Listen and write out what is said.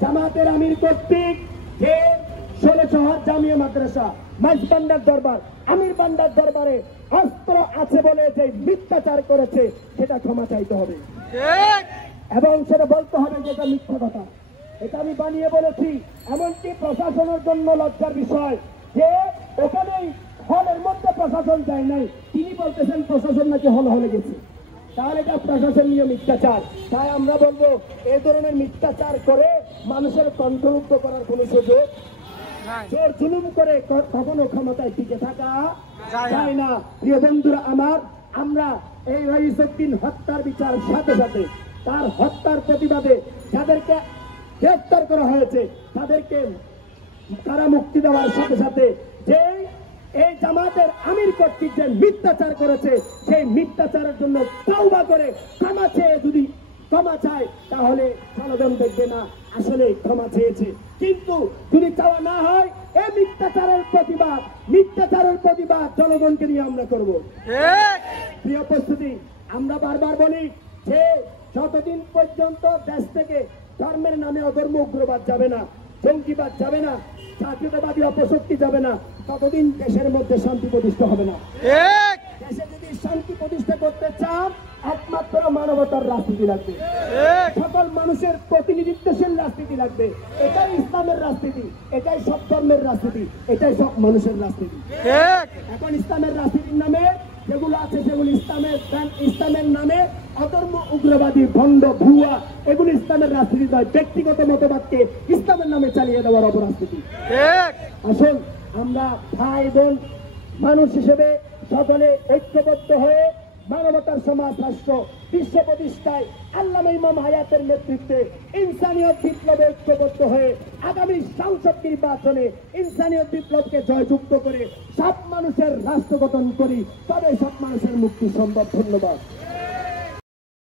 জামাতের আমির কর্তৃক যে 16 জামিয়া মাদ্রাসা মাইজবান্ডার দরবার আমির বান্ডার দরবারে অস্ত্র আছে বলে যে মিথ্যাচার করেছে সেটা ক্ষমা চাইতে হবে এবং সেটা বলতে হবে যে এটা মিথ্যা কথা। এটা আমি বানিয়ে বলেছি। এমনকি প্রশাসনের জন্য লজ্জার বিষয় যে ওখানেই হলের মধ্যে প্রশাসন যায় নাই, তিনি বলতেছেন প্রশাসন নাকি হলে গেছে। তাহলে এটা প্রশাসন নিয়ে মিথ্যাচার। তাই আমরা বলবো এই ধরনের মিথ্যাচার করে মানুষের কণ্ঠরুদ্ধ করার কোন সুযোগ, জোর জুলুম করে কখনো ক্ষমতায় টিকে থাকা যায় না। প্রিয় বন্ধুরা আমার, আমরা এই রইসউদ্দিন হত্যার বিচার সাথে সাথে তার হত্যার প্রতিবাদে যাদেরকে গ্রেফতার করা হয়েছে তাদেরকে কারা মুক্তি দেওয়ার সাথে সাথে যে এই জামাতের আমির কর্তৃক যে মিথ্যাচার করেছে সেই মিথ্যাচারের জন্য তওবা করে ক্ষমা চেয়ে যদি ক্ষমা চায় তাহলে জনগণ দেখবে না আসলে ক্ষমা চেয়েছে। কিন্তু যদি চাওয়া না হয় এই মিথ্যাচারের প্রতিবাদ জনগণকে নিয়ে আমরা করব। প্রিয় উপস্থিতি, আমরা বারবার বলি যে যতদিন পর্যন্ত দেশ থেকে ধর্মের নামে অধর্ম উগ্রবাদ যাবে না, জঙ্গিবাদ যাবে না, জাতীয়তাবাদী অপশক্তি যাবে না, ততদিন দেশের মধ্যে শান্তি প্রতিষ্ঠা হবে না। দেশে যদি শান্তি প্রতিষ্ঠা করতে চান একমাত্র মানবতার রাজনীতি লাগবে, সকল মানুষের প্রতিনিধিত্বশীল রাজনীতি লাগবে। এটাই ইসলামের রাজনীতি, এটাই সব ধর্মের রাজনীতি, এটাই সব মানুষের রাজনীতি। এখন ইসলামের রাজনীতির নামে যেগুলো আছে সেগুলো ইসলামের নামে অধর্ম উগ্রবাদী ভণ্ড ভুয়া এগুলো ইসলামের রাজনীতি নয়, ব্যক্তিগত মতবাদকে ইসলামের নামে চালিয়ে দেওয়ার অপরাজনীতি। আসুন আমরা ভাই বোন মানুষ হিসেবে সকলে ঐক্যবদ্ধ হয়ে মানবতার সমাজ রাষ্ট্র বিশ্ব প্রতিষ্ঠায় আল্লামা ইমাম হায়াতের নেতৃত্বে ইনসানিয়ত বিপ্লবে ঐক্যবদ্ধ হয়ে আগামী সংসদ নির্বাচনে ইনসানিয়ত বিপ্লবকে জয়যুক্ত করে সব মানুষের রাষ্ট্র গঠন করি, তবে সব মানুষের মুক্তি সম্ভব। ধন্যবাদ।